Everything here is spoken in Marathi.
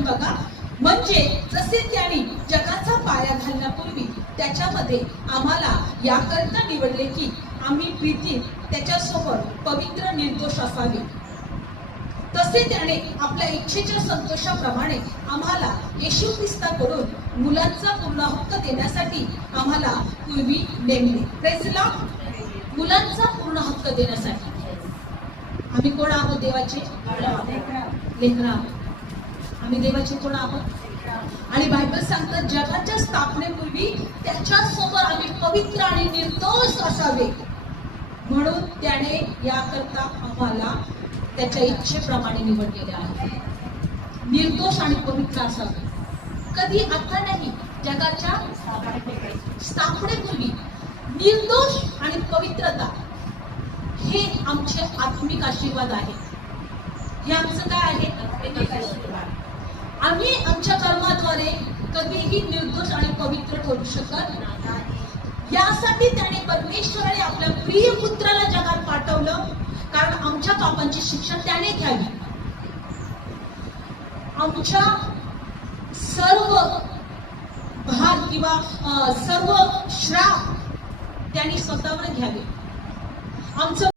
वचन बघा, म्हणजे जसे त्याने जगाचा पाया घालण्यापूर्वी त्याच्यामध्ये आम्हाला याकरता निवडले की आम्ही प्रीतीत त्याच्यासोबत पवित्र निर्दोष असावे, तसे त्याने आपल्या इच्छेच्या संतोषाप्रमाणे आम्हाला येशू ख्रिस्ताकडून मुलांचा पूर्ण हक्क देण्यासाठी आम्हाला पूर्वी नेमले. Praise the Lord. मुलांचा पूर्ण हक्क देण्यासाठी आम्ही कोण आहोत? देवाचे लेकरं आहोत. आम्ही देवाचे कोण आहोत? आणि बायबल सांगतात जगाच्या स्थापनेपूर्वी त्याच्यासोबत आम्ही पवित्र आणि निर्दोष असावे, म्हणून त्याने याकरता आम्हाला त्याच्या इच्छेप्रमाणे निवडलेले आहे. निर्दोष आणि पवित्र असावे. कधी आता नाही, जगाच्या स्थापनेपूर्वी निर्दोष आणि पवित्रता हे आमचे आत्मिक आशीर्वाद आहे. हे आमचं काय आहे? आत्मिक आशीर्वाद. आम्ही आमच्या कर्माद्वारे कधीही निर्दोष आणि पवित्र ठरू शकत नाही. यासाठी त्याने परमेश्वराने आपल्या प्रिय पुत्राला जगात पाठवलं, कारण आमच्या पापांची शिक्षा त्याने घ्यावी, आमच्या सर्व भार किंवा सर्व श्राप त्याने स्वतःवर घ्यावे, आमचं